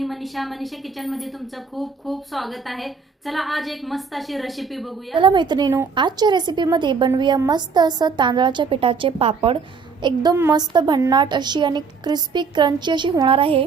मी Manisha kitchen मध्ये तुमचं खूप खूप स्वागत आहे। चला आज एक मस्त अशी रेसिपी बघूया। चला मैत्रिणींनो, आजच्या रेसिपीमध्ये बनवूया मस्त असं तांदळाच्या पिठाचे पापड। एकदम मस्त भन्नाट अशी आणि क्रिस्पी क्रंची अशी होणार आहे।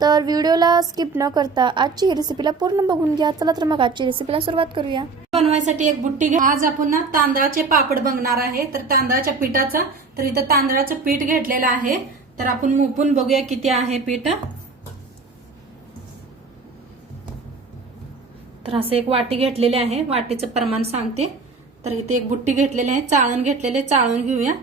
तर व्हिडिओला स्किप न करता आजची रेसिपीला पूर्ण बघून घ्या। चला तर मग आजची रेसिपीला सुरुवात करूया। बनवायसाठी एक बुट्टी घ्या। आज आपण ना तांदळाचे पापड बनवणार आहे। तर तांदळाच्या पिठाचा तर इथं तांदळाचं पीठ घेतलेलं आहे। तर आपण मोपून बघूया किती आहे पीठ। तर असं एक वाटी घेतलेली आहे, वाटीचं प्रमाण सांगते। तर इथे एक बुट्टी घेतलेली आहे, चाळण घेतलेले, चाळून घेऊया।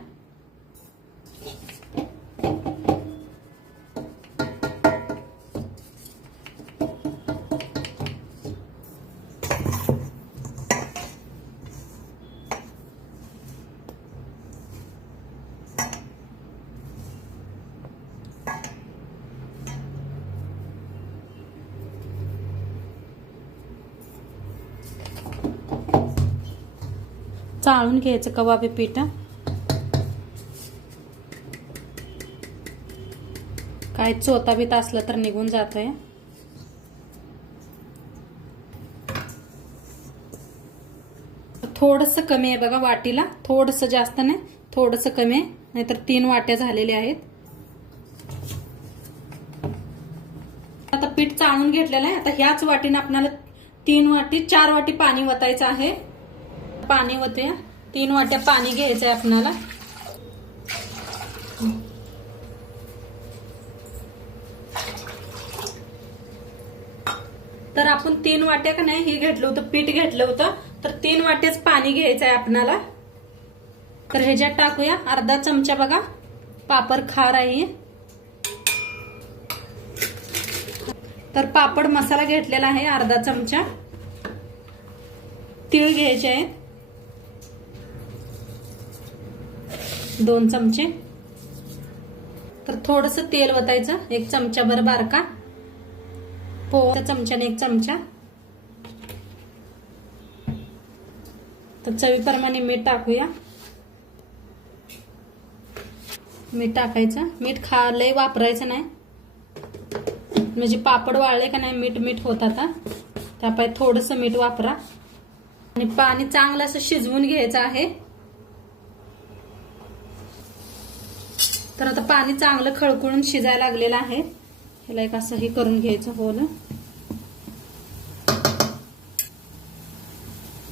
चाळून घ्यायचं कवाबी पीठ। काय चोथा बीत असलं तर निघून जातंय। थोडंसं कमी आहे बघा वाटीला, थोडंसं जास्त नाही, थोडंसं कमी आहे, नाहीतर 3 वाट्या झालेल्या आहेत। आता पीठ चाळून घेतलेलं आहे। आता ह्याच वाटीने आपल्याला 3 वाटी 4 वाटी पाणी वतायचं आहे। पाणी वतूया, 3 वाट्या पाणी घ्यायचंय आपल्याला। तर आपण 3 वाट्या का नाही हे घेतलं होतं, पीठ घेतलं होतं, तर 3 वाट्याच पाणी घ्यायचंय आपल्याला। तर ह्याच्यात टाकूया अर्धा चमचा बघा पापड खार आहे। तर पापड मसाला घेतलेला आहे अर्धा चमचा। तीळ घ्यायचे आहेत 2 चमचे। तर थोडंसं तेल वतायचं, 1 चमचा भर बारका, पोहा चमच्याने 1 चमचा। तर चवीप्रमाणे मीठ टाकूया। मीठ टाकायचं, मीठ लय वापरायचं नाही, म्हणजे पापड वाळले का नाही मीठ मीठ होत। आता त्यापायी थोडंसं मीठ वापरा आणि पाणी चांगलं असं शिजवून घ्यायचं आहे। तर आता पाणी चांगलं खळखळून शिजायला लागलेलं आहे। ह्याला एक असं हे करून घ्यायचं होल।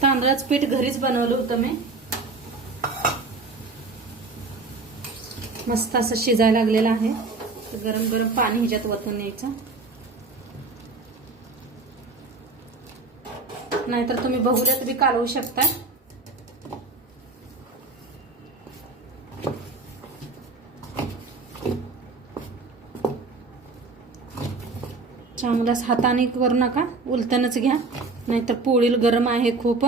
तांदळाचं पीठ घरीच बनवलं होतं मी। मस्त असं शिजायला लागलेलं आहे। गरम गरम पाणी ह्याच्यात वतून न्यायचं, नाहीतर तुम्ही बघूल्यात बी कालवू शकता। चांगलाच हाताने करू नका, उलटनच घ्या, नाहीतर पोळीला गरम आहे खूप।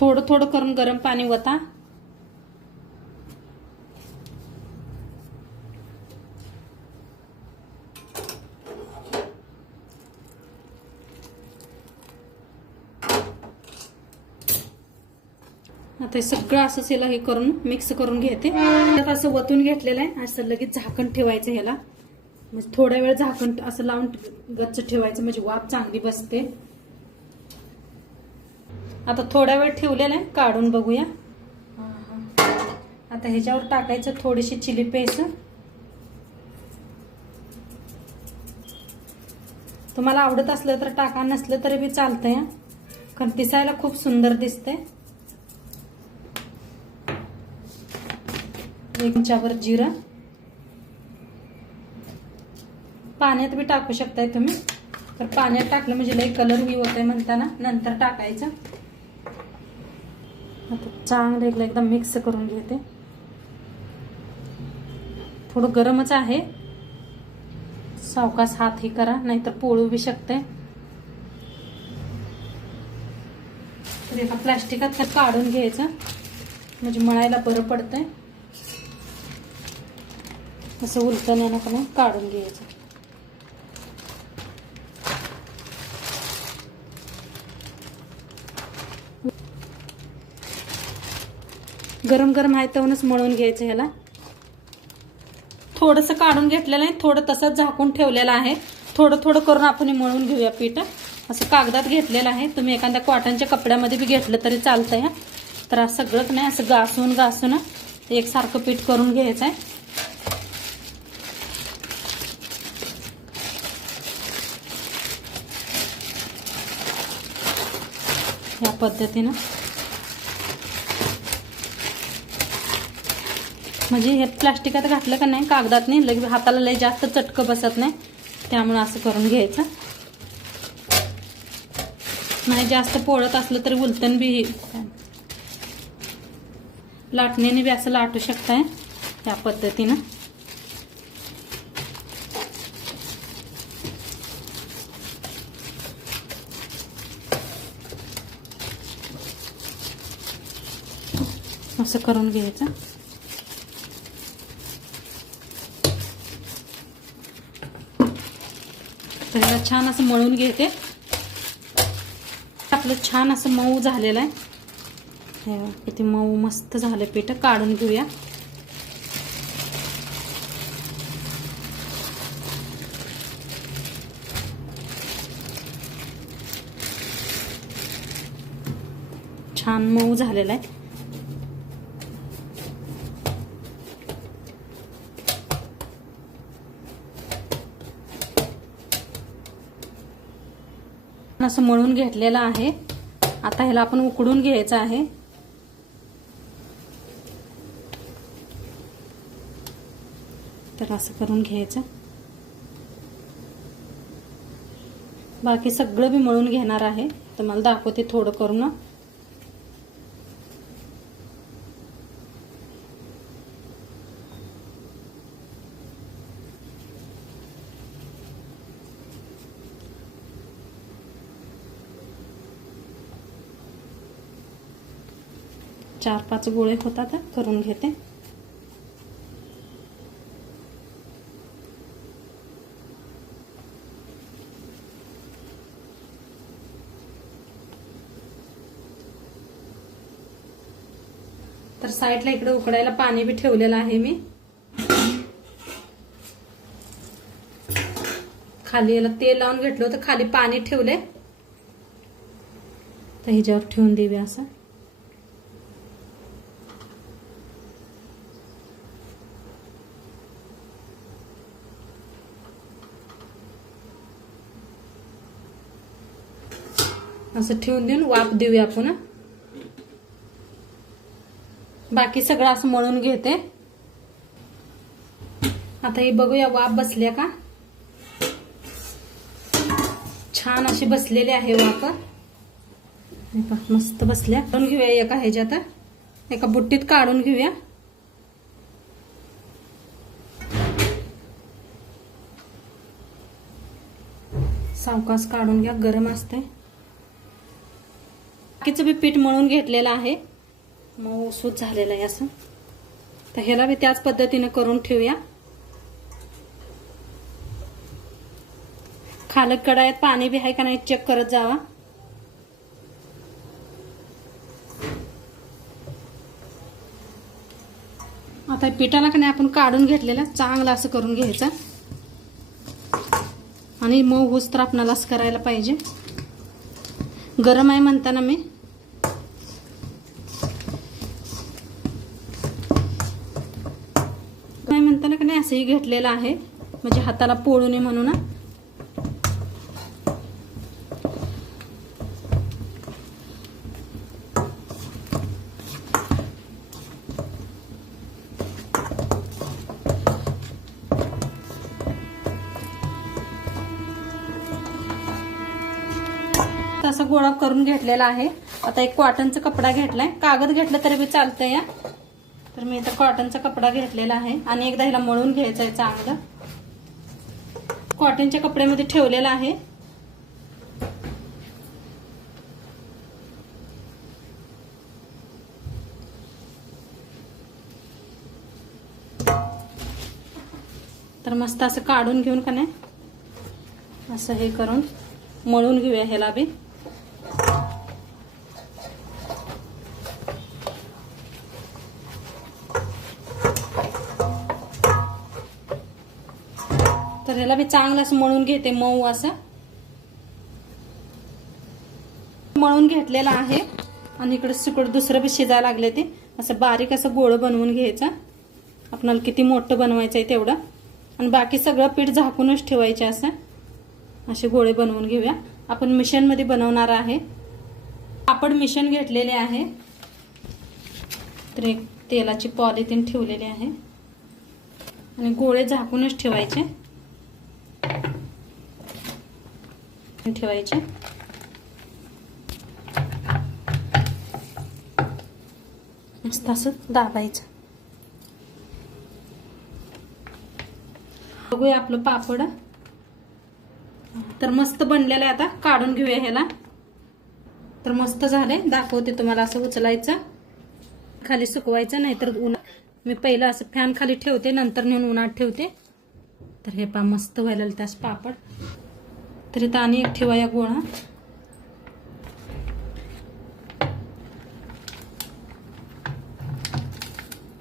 थोडं थोडं करून गरम पाणी वता। आता सगळं असं याला हे करून मिक्स करून घेते। असं वतून घेतलेलं आहे, असं लगेच झाकण ठेवायचं ह्याला, म्हणजे थोडा वेळ झाकण असं लावून गच्च ठेवायचं, म्हणजे वाफ चांगली बसते। आता थोडा वेळ ठेवलेला आहे, काढून बघूया। आता ह्याच्यावर टाकायचं थोडीशी चिली पेस्ट। तुम्हाला आवडत असलं तर टाका, नसलं तरी बी चालतंय, कारण दिसायला खूप सुंदर दिसते। 1 चमचाभर जिरं, पाण्यात बी टाकू शकताय तुम्ही, तर पाण्यात टाकलं म्हणजे लई कलर ही होतंय म्हणताना नंतर टाकायचं। आता चांगलं एकदम मिक्स करून घेते। थोडं गरमच आहे, सावकाश हात ही करा, नाहीतर पोळू बी शकते। तर एका प्लास्टिकात काढून घ्यायचं, म्हणजे मळायला बरं पडतंय। असं उलटण्यानं पण काढून घ्यायचं। गरम गरम आहे तेवढंच मळून घ्यायचं ह्याला. थोडंसं काढून घेतलेलं आहे, थोडं तसंच झाकून ठेवलेलं आहे. थोडं थोडं करून आपण मळून घेऊया पीठ. असं कागदात घेतलेलं आहे, तुम्ही एखाद्या कॉटनच्या कपड्यामध्ये बी घेतलं तरी चालतंय. तर असं सगळं नाही असं घासून एकसारखं पीठ करून घ्यायचं आहे. या पद्धतीनं म्हणजे हे प्लास्टिकात घातलं का नाही कागदात नाही लगेच हाताला लय जास्त चटकं बसत नाही, त्यामुळे असं करून घ्यायचं. नाही जास्त पोळत असलं तरी उलटण बी लाटणीने बी असं लाटू शकताय त्या पद्धतीनं. असं करून घ्यायचं. तर ह्याला छान असं मळून घेते. आपलं छान असं मऊ झालेलं आहे. किती मऊ मस्त झालं पीठ. काढून घेऊया. छान मऊ झालेलं आहे. असं मळून घेतलेलं आहे. आता ह्याला आपण उकडून घ्यायचं आहे. तर असं करून घ्यायचं. बाकी सगळं बी मळून घेणार आहे. तुम्हाला दाखवते थोडं करून. चार पाच गोळे होतात करून घेते. तर साईडला इकडे उकडायला पाणी बी ठेवलेलं आहे मी. खाली याला तेल लावून घेतलं होतं, खाली पाणी ठेवले. तर ह्याच्यावर ठेवून देऊया असं. असं ठेवून देऊन वाफ देऊया आपण. बाकी सगळं असं मळून घेते. आता हे बघूया वाफ बसल्या का. छान अशी बसलेली आहे वाफ. मस्त बसल्या. काढून घेऊया एका ह्याच्यात, एका बुट्टीत काढून घेऊया. सावकाश काढून घ्या, गरम असते. बाकीचं बी पीठ मळून घेतलेलं आहे, मऊ सूत झालेलं आहे असं. तर ह्याला बी त्याच पद्धतीने करून ठेवूया. खाली कढाईत पाणी बी आहे का नाही चेक करत जावा. आता पिठाला का नाही आपण काढून घेतलेलं चांगलं असं करून घ्यायचं. आणि मऊ होस तर आपणाला असं करायला पाहिजे. गरम आहे म्हणताना मी काय म्हणताना का नाही असंही घेतलेलं आहे, म्हणजे हाताला पोळू नये म्हणून. असा गोळा करून घेतलेला आहे. आता एक कॉटनचा कपडा घेतलाय, कागद घेतला तरी बी चालतंय या. तर मी इथं कॉटनचा कपडा घेतलेला आहे आणि एकदा ह्याला मळून घ्यायचं आहे चांगलं. कॉटनच्या कपड्यामध्ये ठेवलेला आहे. तर मस्त असं काढून घेऊन का नाही असं हे करून मळून घेऊया ह्याला बी. तर ह्याला मी चांगलं असं मळून घेते, मऊ असं मळून घेतलेलं आहे. आणि इकडे दुसरं बी शिजायला लागले ते. असं बारीक असं गोळं बनवून घ्यायचं. आपल्याला किती मोठं बनवायचं आहे तेवढं. आणि बाकी सगळं पीठ झाकूनच ठेवायचे. असं असे गोळे बनवून घेऊया. आपण मिश्रणमध्ये बनवणार आहे. पापड मिश्रण घेतलेले आहे. तर एक तेलाची पॉलिथिन ठेवलेली आहे आणि गोळे झाकूनच ठेवायचे. मस्त असं दाबायचं. बघूया आपलं पापड तर मस्त बनलेलं आहे. आता काढून घेऊया ह्याला. तर मस्त झाले, दाखवते तुम्हाला. असं उचलायचं, खाली सुकवायचं, नाहीतर मी पहिलं असं फॅन खाली ठेवते, नंतर नेऊन उन्हात ठेवते. तर हे पा मस्त व्हायला त्यास पापड. तर इथं आणि एक ठेवाया गोळा.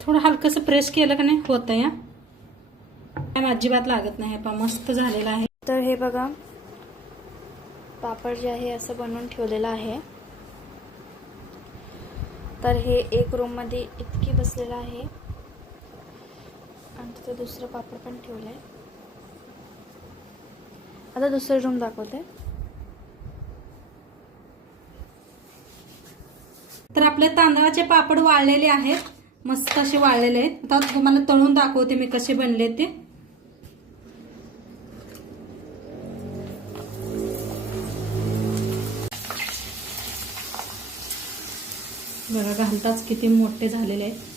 थोडं हलकंसं प्रेस केलं का नाही होतं या, अजिबात लागत नाही. हे पा मस्त झालेलं आहे. तर हे बघा, पापड जे आहे असं बनवून ठेवलेलं आहे. तर हे एक रूम मध्ये इतकी बसलेलं आहे आणि तिथे दुसरं पापड पण ठेवलंय. आता दुसरं रूम दाखवते. तर आपले तांदळाचे पापड वाळलेले आहेत, मस्त असे वाळलेले आहेत. आता तुम्हाला तळून दाखवते मी कसे बनले ते. बघा घालताच किती मोठे झालेले आहेत.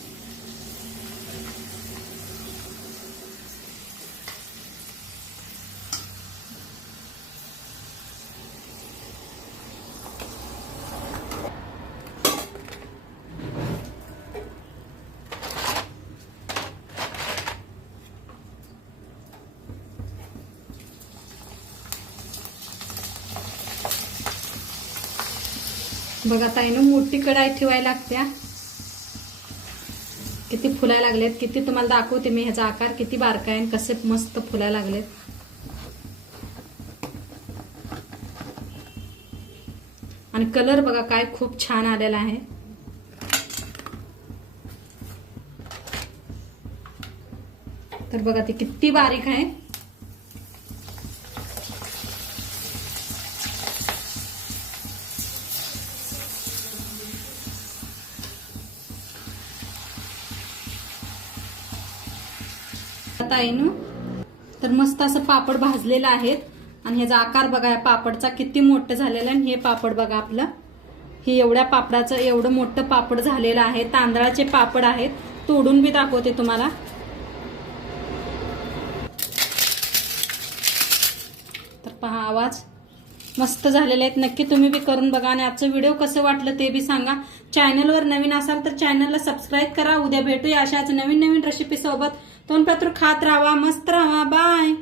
बघा ताईनं मोठी कढाई ठेवायला लागत्या. किती फुलायला लागलेत, किती तुम्हाला दाखवते मी. ह्याचा आकार किती बारका आहे, कसे मस्त फुलायला लागलेत. आणि कलर बघा काय खूप छान आलेला आहे. तर बघा ते किती बारीक आहे. ताईनं तर मस्त असं पापड भाजलेलं आहेत. आणि ह्याचा आकार बघा, या पापडचा किती मोठं झालेलं आहे. हे पापड बघा आपलं, हे एवढ्या पापडाचं एवढं मोठं पापड झालेलं आहे. तांदळाचे पापड आहेत. तोडून बी दाखवते तुम्हाला. तर पहा आवाज मस्त झालेले आहेत. नक्की तुम्ही बी करून बघा. आणि आजचं व्हिडिओ कसं वाटलं ते बी सांगा. चॅनलवर नवीन असाल तर चॅनलला सबस्क्राईब करा. उद्या भेटूया अशाच नवीन नवीन रेसिपी सोबत. तोंडपात्र खात राहा, मस्त राहा. बाय.